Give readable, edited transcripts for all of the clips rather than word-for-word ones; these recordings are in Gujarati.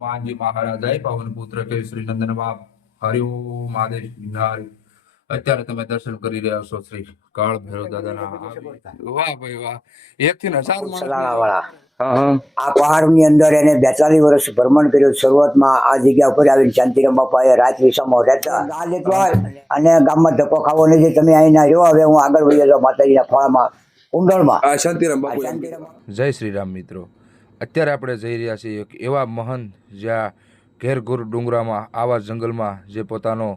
मानजी महाराज आए पावन पुत्र के श्री नंदन बाप हरिओम आदेश गिरनारी અત્યારે તમે દર્શન કરી રહ્યા છો શ્રી કાળ ભૈરવ દાદાના વાહ ભાઈ વાહ 1 થી 1000 માણસની વાળા હા આ પહાડની અંદર એને 42 વર્ષ ભ્રમણ કર્યું. શરૂઆતમાં આ જગ્યા ઉપર આવીને શાંતિરામ બાપાએ રાત વિસામાં રહેતા આ લેતો હોય અને ગામમાં ધક્કો ખાવો નથી. તમે અહીં ના રહ્યો. હવે હું આગળ વહી જાઉં માતાજીના ખોળામાં કુંડળમાં. આ શાંતિરામ બાપુ શાંતિરામ જય શ્રી રામ મિત્રો. અત્યારે આપણે જઈ રહ્યા છીએ એક એવા મહંત જ્યાં ઘેરઘુર ડુંગરામાં આવા જંગલમાં જે પોતાનો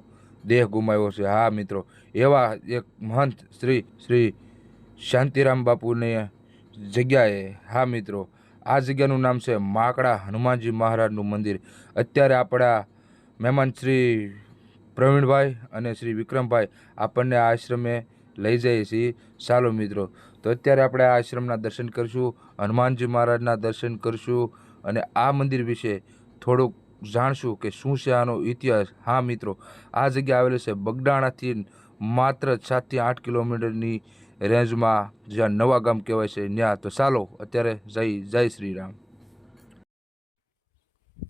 દેહ ગુમાવ્યો છે. હા મિત્રો, એવા એક મહંત શ્રી શાંતિરામ બાપુની જગ્યાએ હા મિત્રો, આ જગ્યાનું નામ છે માકડા હનુમાનજી મહારાજનું મંદિર. અત્યારે આપણા મહેમાન શ્રી પ્રવીણભાઈ અને શ્રી વિક્રમભાઈ આપણને આ આશ્રમે લઈ જઈએ છીએ. ચાલો મિત્રો, તો અત્યારે આપણે આ આશ્રમના દર્શન કરીશું, હનુમાનજી મહારાજના દર્શન કરીશું અને આ મંદિર વિશે થોડુંક જાણશું કે શું છે આનો ઇતિહાસ. હા મિત્રો, આ જગ્યા આવેલી છે બગડાણાથી માત્ર 7 થી 8 કિલોમીટરની રેન્જમાં, જ્યાં નવા ગામ કહેવાય છે ત્યાં. તો ચાલો અત્યારે જય શ્રી રામ.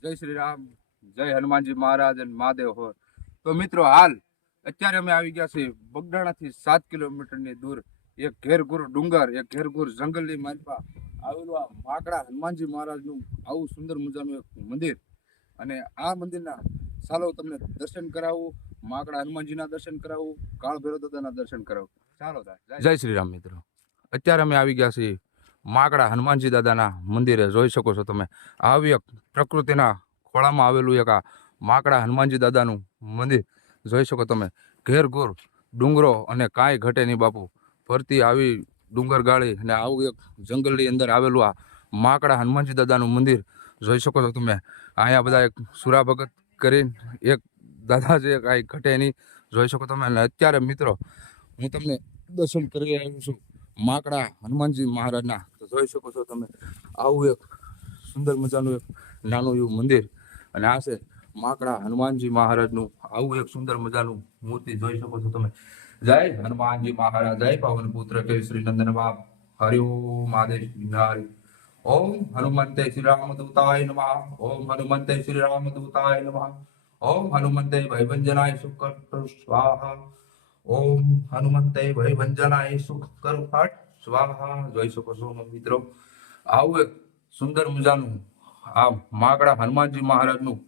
જય શ્રી રામ, જય હનુમાનજી મહારાજ અને મહાદેવ હો. તો મિત્રો, હાલ અત્યારે અમે આવી ગયા છીએ બગડાણાથી 7 કિલોમીટરની દૂર એક ઘેરઘુર ડુંગર, એક ઘેરઘુર જંગલની માલમાં આવેલું આ માકડા હનુમાનજી મહારાજનું આવું સુંદર મજાનું એક મંદિર. અને આ મંદિરના ચાલો તમને દર્શન કરાવું, માકડા હનુમાનજીના દર્શન કરાવું, કાળ ભૈરવ દાદાના દર્શન કરાવું. ચાલો જય શ્રી રામ મિત્રો. અત્યારે અમે આવી ગયા છીએ માકડા હનુમાનજી દાદાના મંદિરે. જોઈ શકો છો તમે, આવી એક પ્રકૃતિના ખોળામાં આવેલું એક આ માકડા હનુમાનજી દાદાનું મંદિર જોઈ શકો તમે. ઘેરઘોર ડુંગરો અને કાંઈ ઘટે નહીં બાપુ. ફરતી આવી ડુંગર ગાળી અને આવું એક જંગલની અંદર આવેલું આ માકડા હનુમાનજી દાદાનું મંદિર જોઈ શકો છો તમે. અહીંયા બધા એક સુરા ભગત કરીને એક દાદા છે, કાંઈ ઘટે નહીં જોઈ શકો તમે. અને અત્યારે મિત્રો હું તમને દર્શન કરી આવ્યો છું માકડા હનુમાનજી મહારાજના. તો જોઈ શકો છો તમે, આવું એક સુંદર મજાનું એક નાનું એવું મંદિર. અને આ છે માકડા હનુમાનજી મહારાજનું આવું એક સુંદર મજાનું મૂર્તિ જોઈ શકો છો તમે. જય હનુમાનજી મહારાજ, જય પાવન પુત્ર કે શ્રી નંદન બાપ હરિઓમ આદેશ गिरनारी. ओम हनुमंते श्री रामदूताय नमः. ओम हनुमंते श्री रामदूताय नमः. ओम हनुमंते भयभंजनाय सुकर स्वाहा. ओम हनुमंते भयभंजनाय सुकर फट स्वाहा. જોઈ શકો છો મિત્રો, આવું એક સુંદર મજાનું આ માકડા હનુમાનજી મહારાજનું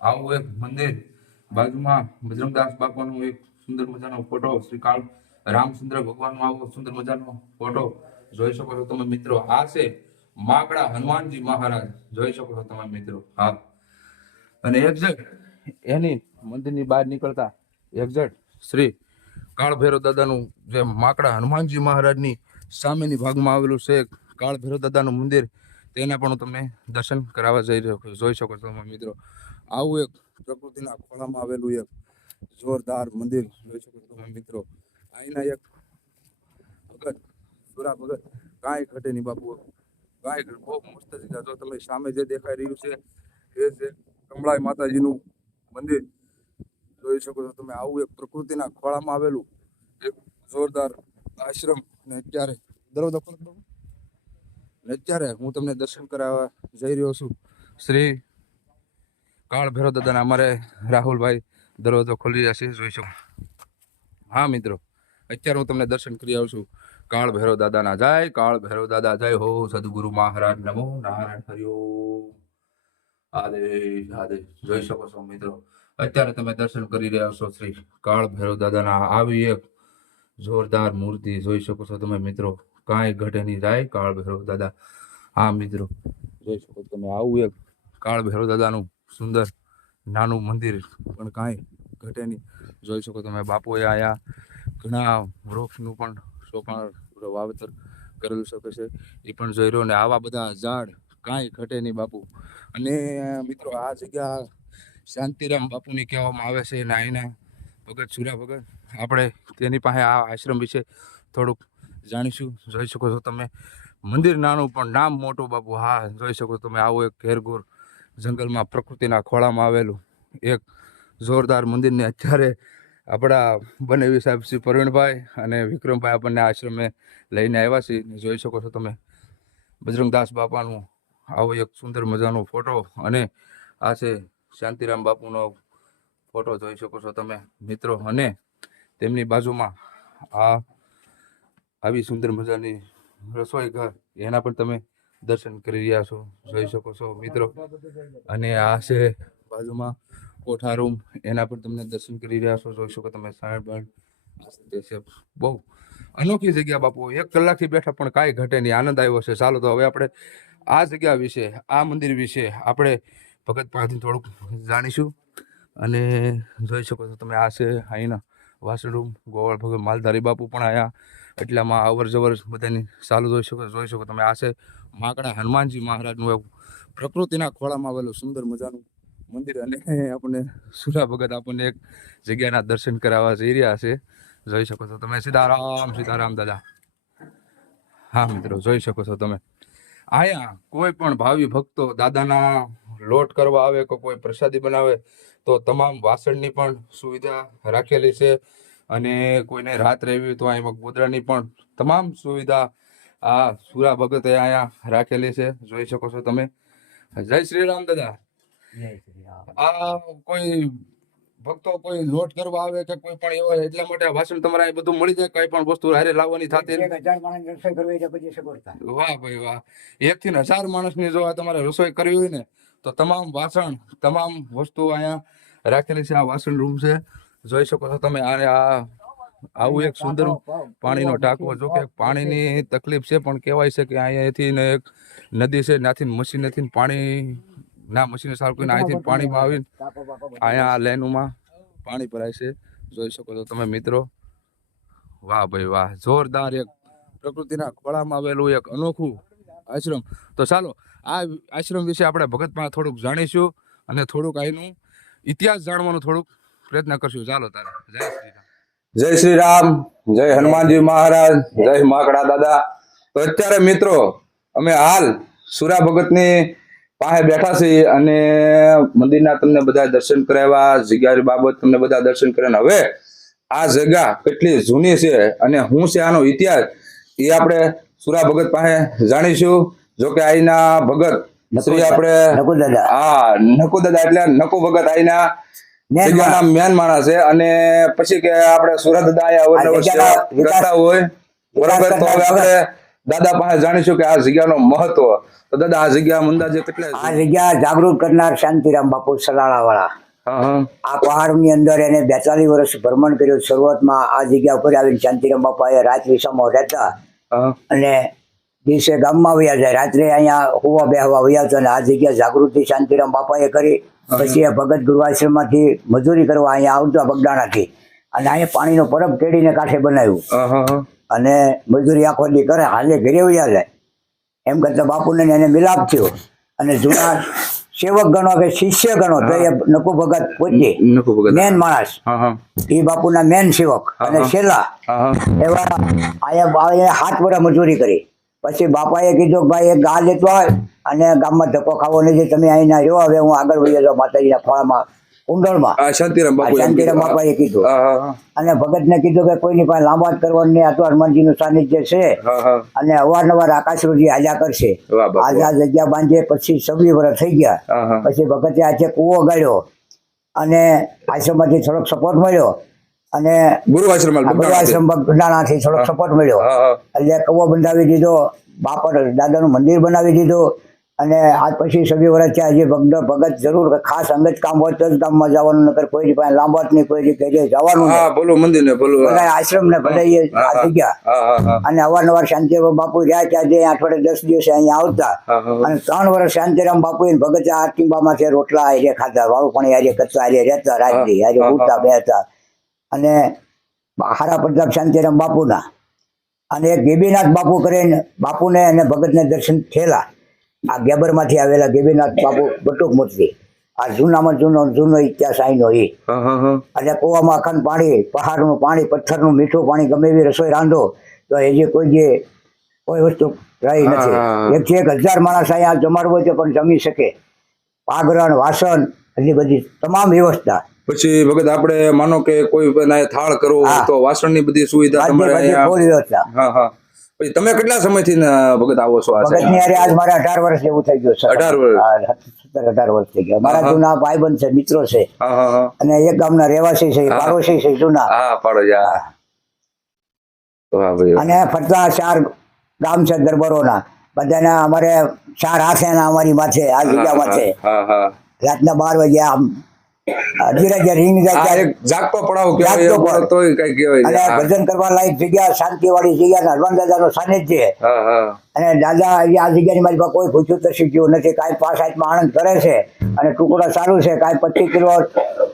આવું એક મંદિર. બાજુમાં બજરંગદાસ બાપાનું એક સુંદર મજાનો ફોટો, શ્રી કાળ રામચંદ્ર ભગવાનનો આવો સુંદર મજાનો ફોટો જોઈ શકો છો તમે મિત્રો. આ છે માકડા હનુમાનજી મહારાજ, જોઈ શકો છો તમે મિત્રો. હા, અને એક્ઝેક્ટ એની મંદિરની બહાર નીકળતા એક્ઝેક્ટ શ્રી કાળ ભૈરવ દાદાનું જે માકડા હનુમાનજી મહારાજની સામેની ભાગમાં આવેલું છે કાળ ભૈરવ દાદાનું મંદિર, તેના પણ હું તમને દર્શન કરાવવા જઈ રહ્યો છું. જોઈ શકો છો મિત્રો, આવું એક પ્રકૃતિના ખોળામાં આવેલું એક જોરદાર મંદિર જોઈ શકો છો મિત્રો. અહીંના એક ભગત, સુરા ભગત, કાંઈ ઘટે નહીં બાપુ. કાંઈ બહુ મસ્ત જગ્યા. જો તમે સામે જે દેખાઈ રહ્યું છે એ છે કમળાઈ માતાજીનું મંદિર જોઈ શકો છો તમે. આવું એક પ્રકૃતિના ખોળામાં આવેલું એક જોરદાર આશ્રમ. ને અત્યારે દરવાજો ખોલો બાબુ. ને અત્યારે હું તમને દર્શન કરાવવા જઈ રહ્યો છું શ્રી કાળ ભૈરવ દાદાના. અમારે રાહુલભાઈ દરવાજો ખોલી રહ્યા છે, જોઈ શકો. હા મિત્રો, અત્યારે હું તમને દર્શન કરી આવું છું કાળ ભૈરવ દાદાના. જય કાળ ભૈરવ દાદા, જય હો સદગુરુ મહારાજ, નમો નારાયણ, હરિઓમ આદેશ આદેશ. જોઈ શકો છો મિત્રો, અત્યારે તમે દર્શન કરી રહ્યા છો શ્રી કાળ ભૈરવ દાદાના. આવી એક જોરદાર મૂર્તિ જોઈ શકો છો તમે મિત્રો. કાંઈ ઘટે નહીં, જાય કાળ ભૈરવ દાદા. હા મિત્રો, જોઈ શકો તમે, આવું એક કાળ ભૈરવ દાદાનું સુંદર નાનું મંદિર, પણ કાંઈ ઘટે નહીં જોઈ શકો તમે. બાપુએ આયા ઘણા વૃક્ષનું પણ સોપાણ વાવેતર કરેલું શકે છે, એ પણ જોઈ રહ્યો. ને આવા બધા ઝાડ, કાંઈ ઘટે નહીં બાપુ. અને મિત્રો, આ જગ્યા શાંતિરામ બાપુની કહેવામાં આવે છે. અને અહીંના ભગત સુરા ભગત, આપણે તેની પાસે આ આશ્રમ વિશે થોડુંક જાણીશું. જોઈ શકો છો તમે, મંદિર નાનું પણ નામ મોટું બાપુ. હા, જોઈ શકો તમે, આવું એક ઘેરઘોર જંગલમાં પ્રકૃતિના ખોળામાં આવેલું એક જોરદાર મંદિરને અત્યારે આપણા બનેવી સાહેબ શ્રી પ્રવીણભાઈ અને વિક્રમભાઈ આપણને આશ્રમે લઈને આવ્યા છે. જોઈ શકો છો તમે, બજરંગદાસ બાપાનું આવો એક સુંદર મજાનો ફોટો અને આ છે શાંતિરામ બાપુનો ફોટો જોઈ શકો છો તમે મિત્રો, અને તેમની બાજુમાં આવી સુંદર મજાની રસોઈ ઘર, એના પણ તમે દર્શન કરી રહ્યા છો, જોઈ શકો છો મિત્રો. અને આ છે બાજુમાં કોઠા રૂમ, એના પણ તમને દર્શન કરી રહ્યા છો, જોઈ શકો તમે. સાહેબ છે બહુ અનોખી જગ્યા બાપુ, 1 કલાકથી બેઠા પણ કાંઈ ઘટે નહીં, આનંદ આવ્યો છે. ચાલો તો હવે આપણે આ જગ્યા વિશે, આ મંદિર વિશે આપણે ભગત પાસેથી થોડુંક જાણીશું. અને જોઈ શકો છો તમે, આ છે અહીંના વાસણ રૂમ. ગોવાળ ભગત માલધારી બાપુ પણ અહીંયા એટલામાં અવર જવર બધાની ચાલુ જોઈ શકો તમે. આ છે માકડા હનુમાનજી મહારાજનું એવું પ્રકૃતિના ખોળામાં આવેલું સુંદર મજાનું મંદિર. અને આપણને સુરા ભગત આપણને એક જગ્યાના દર્શન કરાવવા જઈ રહ્યા છે, જોઈ શકો છો તમે. સીતારામ સીતારામ દાદા. હા મિત્રો, જોઈ શકો છો તમે. અહીંયા કોઈ પણ ભાવિ ભક્તો દાદાના લોટ કરવા આવે કે કોઈ પ્રસાદી બનાવે તો તમામ વાસણની પણ સુવિધા રાખેલી છે. અને કોઈને રાત રહેવી હોય તો અહીં ગોદડાની પણ તમામ સુવિધા આ સુરા ભગતે અહીંયા રાખેલી છે, જોઈ શકો છો તમે. જય શ્રી રામ દાદા. આ કોઈ ભક્તો કોઈ લોટ કરવા આવે કે કોઈ પણ એવા, એટલા માટે આ વાસણ તમારે અહીં બધું મળી જાય, કઈ પણ વસ્તુ હારે લાવવાની થતી નથી. વાહ ભાઈ વાહ. 1 થી 1000 માણસની જો તમારે રસોઈ કરવી હોય ને તો તમામ વાસણ, તમામ વસ્તુ અહીંયા રાખેલી છે. આ વાસણ રૂમ છે, જોઈ શકો છો તમે. આવું એક સુંદર પાણીનો ટાંકો. જો કે પાણીની તકલીફ છે, પણ કહેવાય છે કે અહીંયાથી ને એક નદી છે, ત્યાંથી મશીનેથી પાણી ના મશીને સારું કરીને અહીંથી પાણીમાં આવીને અહીંયા આ લાઈનોમાં પાણી ભરાય છે, જોઈ શકો છો તમે મિત્રો. વાહ ભાઈ વાહ, જોરદાર એક પ્રકૃતિના ખોળામાં આવેલું એક અનોખું આશ્રમ. તો ચાલો આ આશ્રમ વિશે આપણે ભગતમાં થોડુંક જાણીશું અને થોડુંક અહીંનું ઇતિહાસ જાણવાનો થોડુંક પ્રયત્ન કરશું. ચાલો તારે. જય શ્રી રામ. જય હનુમાનજી મહારાજ, જય માકડા દાદા. તો અત્યારે મિત્રો અમે હાલ સુરા ભગતની પાસે બેઠા છીએ અને મંદિરના તમને બધા દર્શન કરાવ્યા, જગ્યા બાબત તમને બધા દર્શન કર્યા. હવે આ જગ્યા કેટલી જૂની છે અને શું છે આનો ઇતિહાસ, એ આપણે સુરા ભગત પાસે જાણીશું. જો કે અહીંના ભગત શ્રી આપણે નકુ દાદા એટલે નકુ ભગત અહીંના જગ્યાના મેન માણસ છે. અને પછી કે આપણે સુરત દાદા અવરનવર સેવા કરતા હોય, બરોબર. તો હવે આપણે દાદા પાસે જાણીશું કે આ જગ્યાનો મહત્વ. તો દાદા આ જગ્યા અંદાજે કેટલા? આ જગ્યા જાગૃત કરનાર શાંતિરામ બાપુ સલાળા વાળા. આ પહાડની અંદર એને 42 વર્ષ ભ્રમણ કર્યું. શરૂઆતમાં આ જગ્યા ઉપર આવીને શાંતિરામ બાપા રાત વિસામાં રહેતા અને દિવસે ગામમાં વયા જાય, રાત્રે અહીંયા હોવા બેહવા વયા હતા. અને આ જગ્યા જાગૃતિ શાંતિરામ બાપાએ કરી. પછી એ ભગત ગુરુઆશ્રમમાંથી મજૂરી કરવા અહીંયા આવતા બગડાણાથી, અને અહીંયા પાણીનો પરબ કેડીને કાંઠે બનાવ્યું. અને મજૂરી આખો દી કરે, હાલે ઘરે વયા જાય. એમ કરતા બાપુને એને મિલાપ થયો. અને જૂના સેવક ગણો કે શિષ્ય ગણો તો એ નકુ ભગત પોતે મેન માણસ, એ બાપુના મેન સેવક. અને છેલ્લા એવા અહીંયા 7 વર્ષ મજૂરી કરી. પછી બાપાએ કીધું કે ભાઈ એક ગા લેતો હોય અને ગામમાં ધક્કો ખાવો નથી, તમે અહીંના રહ્યો, હવે હું આગળ વહી જાઉં માતાજીના ખોળામાં કુંડળમાં. શાંતિરામ બાપાએ કીધું. અને ભગતને કીધું કે કોઈની પાસે લાંબા જ કરવાનું નહીં, આ તો હનુમાનજીનું સાનિધ્ય છે અને અવારનવાર આકાશરૂજી હાલ્યા કરશે. આજે આ જગ્યા બાંધે. પછી 26 વર્ષ થઈ ગયા. પછી ભગતે આજે કૂવો ગાળ્યો અને આશ્રમમાંથી થોડોક સપોર્ટ મળ્યો. અને ગુરુઆશ્રમ બગડાણાથી થોડોક સપોર્ટ મળ્યો એટલે કૂવો બંધાવી દીધો, બાપા દાદાનું મંદિર બનાવી દીધું. અને આજ પછી 26 વર્ષ થયા. હજી ભગત જરૂર ખાસ અંગત કામ હોય તો જ ગામમાં જવાનું, નકર કોઈ પાસે લાંબા નહીં, કોઈ ઘરે જવાનું આશ્રમ ને ભલે આ જગ્યા. અને અવારનવાર શાંતિરામ બાપુ રહ્યા ત્યાં જે અઠવાડિયે 10 દિવસે અહીંયા આવતા. અને 3 વર્ષ શાંતિરામ બાપુ ભગત આ ટીંબામાંથી રોટલા હારે ખાતા, વાળું પણ હારે કચ્ચા હારે રહેતા, રાત્રિ હારે ઉઠતા બેસતા. અને હારા પ્રતાપ શાંતિરામ બાપુના અને એક ગેબીનાથ બાપુ કરીને બાપુને અને ભગતને દર્શન થયેલા. આ ગેબરમાંથી આવેલા ગેબીનાથ બાપુ બટુક મૂર્તિ. આ જૂનામાં જૂનો ઇતિહાસ અહીંનો એ. એટલે કૂવામાં અખંડ પાણી, પહાડનું પાણી, પથ્થરનું મીઠું પાણી, ગમે એવી રસોઈ રાંધો તો હજી કોઈ વસ્તુ રહી નથી. 1 થી 1000 માણસ અહીંયા જમાડવો હોય તો પણ જમી શકે. પાગરણ, વાસણ, એટલી બધી તમામ વ્યવસ્થા. પછી ભગત આપણે માનો કે કોઈ થાળ કરવો હોય તો વાસણની બધી સુવિધા તમારે અહીંયા. પછી તમે કેટલા સમયથી ભગત આવો છો? ભગતની આજ મારે 18 વર્ષ જેવું થઈ ગયું છે. 18 વર્ષ. 17-18 વર્ષ થઈ ગયા. મારા હા. જૂના ભાઈબંધ છે, મિત્રો છે, હા હા હા અને એક ગામના રહેવાસી છે, હા. પાડોશી છે જૂના. હા પાડો જા વાહ ભાઈ વાહ. અને ફરતા 4 ગામ છે દરબારોના, બધાના અમારે 4 હાથેના અમારી માથે આ જગ્યામાં છે. હા હા રાતના 12 વાગે આમ ધીરે રિંગ જાય હા ત્યારે એક જાગતો પડાવ કહેવાય જાગતો એ પડો પડ. તોય કઈ કહેવાય અને છે. હા ભજન કરવા લાયક જગ્યા, શાંતિવાળી જગ્યા ને હનુમાન દાદાનું સાનિધ્ય. હા હા અને દાદા આ જગ્યાની મારી પાસે કોઈ પૂછ્યું તો શીખ્યું નથી. કાંઈ 5-8માં આનંદ કરે છે અને ટુકડો ચાલુ છે. કાંઈ 25 કિલો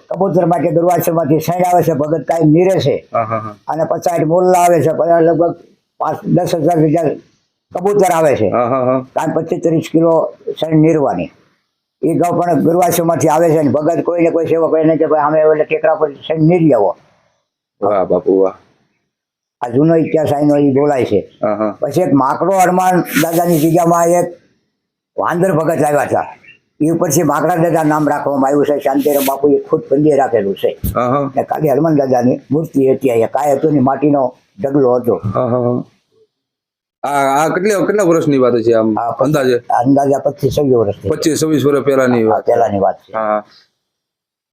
કબૂતર માટે દરવાસમાંથી શેણ આવે છે, ભગત કાંઈ નીરે છે. હા હા હા અને 50 મોલ્લા આવે છે, પછી લગભગ 5-10,000 કબૂતર આવે છે. હા હા હા કાંઈ 25-30 કિલો શેણ નીરવાની એ ગામ પણ ગુરવાસીમાંથી આવે છે. ને ભગત કોઈને કોઈ સેવક એને કે ભાઈ અમે એટલે ટેકરા પર શેણ નીરી આવો. વાહ બાપુ વાહ. આ જૂનો ઇતિહાસ આનો એ બોલાય છે. હા હા પછી એક માકડો હનુમાન દાદાની જગ્યામાં એક વાંદર ભગત આવ્યા હતા. એ ઉપરથી માકડા દાદા નામ રાખવામાં આવ્યું છે. શાંતિરામ બાપુએ ખુદ પંદે રાખેલું છે. હા હા ને ખાલી હનુમાન દાદાની મૂર્તિ હતી. અહીંયા કાંઈ હતું નહીં, માટીનો ઢગલો હતો. હા હા હા. આ કેટલા વર્ષની વાત છે આમ આ અંદાજે? અંદાજે 25-26 વર્ષથી 25-26 વર્ષ પહેલાની આ વાત. પહેલાની વાત છે. હા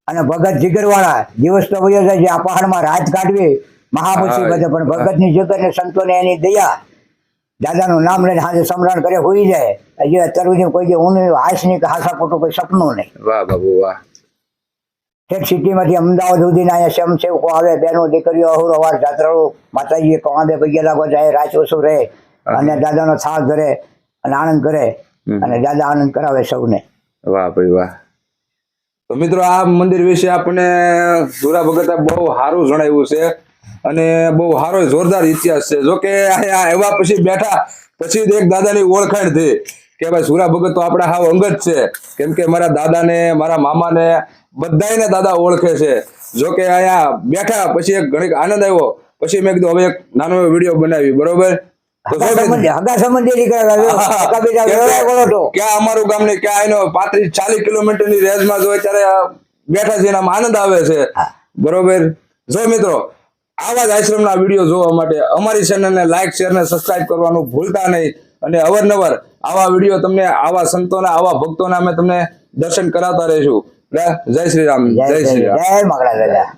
અને ભગત જીગરવાળા દિવસ તો વયો જાય છે. આ પહાડમાં રાત કાઢવી મહામુસીબત છે, પણ ભગતની જીગર ને સંતોને એની દયા દાદાનું નામ લઈને હાજર સમરણ કરે હોઈ જાય. હજી અત્યાર સુધી કોઈ જે ઊનું હાશ નહીં કે હાસા પોટું કોઈ સપનું નહીં. વાહ બાપુ વાહ. ઠેક સિટીમાંથી અમદાવાદ સુધીના અહીંયા સમસેવકો આવે, બહેનો દીકરીઓ અહુર અવાર જાત્રાળુ માતાજીએ કોંડે પગે લાગવા જાય, રાત ઓછું રહે અને દાદાનો થાળ ધરે અને આનંદ કરે. અને દાદા આનંદ કરાવે સૌને. વાહ ભાઈ વાહ. તો મિત્રો આ મંદિર વિશે આપણે સુરા ભગતે બહુ સારું જણાવ્યું છે અને બહુ સારો જોરદાર ઇતિહાસ છે. જો કે અહીંયા એવા પછી બેઠા પછી જ એક દાદાની ઓળખાણ થઈ કે ભાઈ સુરા ભગત તો આપણા હાવ અંગત છે. કેમ કે મારા દાદાને, મારા મામાને બધાયને દાદા ઓળખે છે. જો કે અહીંયા બેઠા પછી એક ઘણીક આનંદ આવ્યો. પછી મેં કીધું હવે એક નાનો વિડીયો બનાવી, બરોબર? તો હગા શું કીધું? સંબંધી નીકળ્યા વ્યવહાર કરો તો ક્યાં અમારું ગામ ને ક્યાં એનો 35-40 કિલોમીટરની રેન્જમાં જો અત્યારે બેઠા છે, એનામાં આનંદ આવે છે. બરોબર. જો મિત્રો આવા જ આશ્રમના વિડીયો જોવા માટે અમારી ચેનલને લાઈક, શેર ને સબસ્ક્રાઇબ કરવાનું ભૂલતા નહીં. અને અવારનવાર આવા વિડીયો તમને, આવા સંતોના, આવા ભક્તોના અમે તમને દર્શન કરાવતા રહીશું. જય શ્રી રામ. જય શ્રી રામ. જય મગળા દાદા.